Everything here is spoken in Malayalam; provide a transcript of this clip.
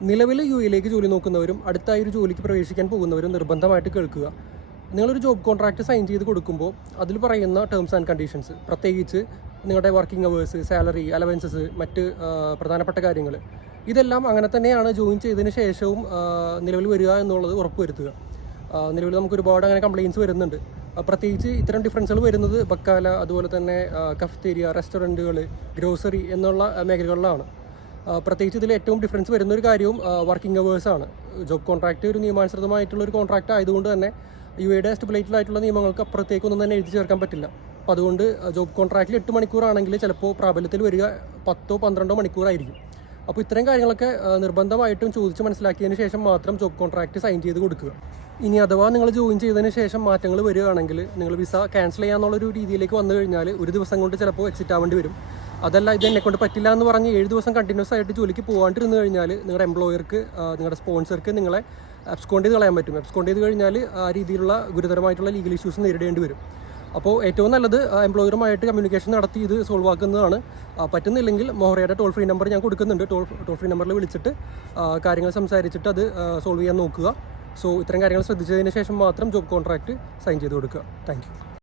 നിലവിൽ യുഎയിലേക്ക് ജോലി നോക്കുന്നവരും അടുത്തായി ഒരു ജോലിക്ക് പ്രവേശിക്കാൻ പോകുന്നവരും നിർബന്ധമായിട്ട് കേൾക്കുക. നിങ്ങളൊരു ജോബ് കോൺട്രാക്റ്റ് സൈൻ ചെയ്ത് കൊടുക്കുമ്പോൾ അതിൽ പറയുന്ന ടേംസ് ആൻഡ് കണ്ടീഷൻസ്, പ്രത്യേകിച്ച് നിങ്ങളുടെ വർക്കിംഗ് അവേഴ്സ്, സാലറി, അലവൻസസ്, മറ്റ് പ്രധാനപ്പെട്ട കാര്യങ്ങൾ, ഇതെല്ലാം അങ്ങനെ തന്നെയാണ് ജോയിൻ ചെയ്തതിന് ശേഷവും നിലവിൽ വരിക എന്നുള്ളത് ഉറപ്പുവരുത്തുക. നിലവിൽ നമുക്ക് ഒരുപാട് അങ്ങനെ കംപ്ലയിൻറ്റ്സ് വരുന്നുണ്ട്. പ്രത്യേകിച്ച് ഇത്തരം ഡിഫറൻസുകൾ വരുന്നത് ബക്കാല, അതുപോലെ തന്നെ കഫ്റ്റേരിയ, റെസ്റ്റോറൻറ്റുകൾ, ഗ്രോസറി എന്നുള്ള മേഖലകളിലാണ്. പ്രത്യേകിച്ച് ഇതിൽ ഏറ്റവും ഡിഫറൻസ് വരുന്നൊരു കാര്യവും വർക്കിംഗ് അവേഴ്സാണ്. ജോബ് കോൺട്രാക്റ്റ് ഒരു നിയമാനുസൃതമായിട്ടുള്ളൊരു കോൺട്രാക്റ്റ് ആയതുകൊണ്ട് തന്നെ യുടെ സ്റ്റിപ്പുലേറ്റഡ് ആയിട്ടുള്ള നിയമങ്ങൾക്ക് അപ്പുറത്തേക്കൊന്നും തന്നെ എഴുതി ചേർക്കാൻ പറ്റില്ല. അപ്പോൾ അതുകൊണ്ട് ജോബ് കോൺട്രാക്റ്റിൽ 8 മണിക്കൂറാണെങ്കിൽ ചിലപ്പോൾ പ്രാബല്യത്തിൽ വരിക 10-12 മണിക്കൂറായിരിക്കും. അപ്പോൾ ഇത്തരം കാര്യങ്ങളൊക്കെ നിർബന്ധമായിട്ടും ചോദിച്ച് മനസ്സിലാക്കിയതിന് ശേഷം മാത്രം ജോബ് കോൺട്രാക്റ്റ് സൈൻ ചെയ്ത് കൊടുക്കുക. ഇനി അഥവാ നിങ്ങൾ ജോയിൻ ചെയ്തതിന് ശേഷം മാറ്റങ്ങൾ വരികയാണെങ്കിൽ നിങ്ങൾ വിസ ക്യാൻസൽ ചെയ്യാന്നുള്ളൊരു രീതിയിലേക്ക് വന്നു കഴിഞ്ഞാൽ ഒരു ദിവസം കൊണ്ട് ചിലപ്പോൾ എക്സിറ്റ് ആവേണ്ടി വരും. അതല്ല, ഇത് എന്നെ കൊണ്ട് പറ്റില്ല എന്ന് പറഞ്ഞ് 7 ദിവസം കണ്ടിന്യൂസ് ആയിട്ട് ജോലിക്ക് പോകാണ്ടിരുന്നു കഴിഞ്ഞാൽ നിങ്ങളുടെ എംപ്ലോയർക്ക്, നിങ്ങളുടെ സ്പോൺസർക്ക് നിങ്ങളെ അബ്സ്കോണ്ട് ചെയ്ത് കളയാൻ പറ്റും. അബ്സ്കോണ്ട് ചെയ്ത് കഴിഞ്ഞാൽ ആ രീതിയിലുള്ള ഗുരുതരമായിട്ടുള്ള ലീഗൽ ഇഷ്യൂസ് നേരിടേണ്ടി വരും. അപ്പോൾ ഏറ്റവും നല്ലത് എംപ്ലോയറുമായിട്ട് കമ്മ്യൂണിക്കേഷൻ നടത്തി ഇത് സോൾവ് ആക്കുന്നതാണ്. പറ്റുന്നില്ലെങ്കിൽ മൊഹറയുടെ ടോൾ ഫ്രീ നമ്പർ ഞാൻ കൊടുക്കുന്നുണ്ട്. ടോൾ ഫ്രീ നമ്പറിൽ വിളിച്ചിട്ട് കാര്യങ്ങൾ സംസാരിച്ചിട്ട് അത് സോൾവ് ചെയ്യാൻ നോക്കുക. സോ ഇത്തരം കാര്യങ്ങൾ ശ്രദ്ധിച്ചതിന് ശേഷം മാത്രം ജോബ് കോൺട്രാക്റ്റ് സൈൻ ചെയ്ത് കൊടുക്കുക. Thank you.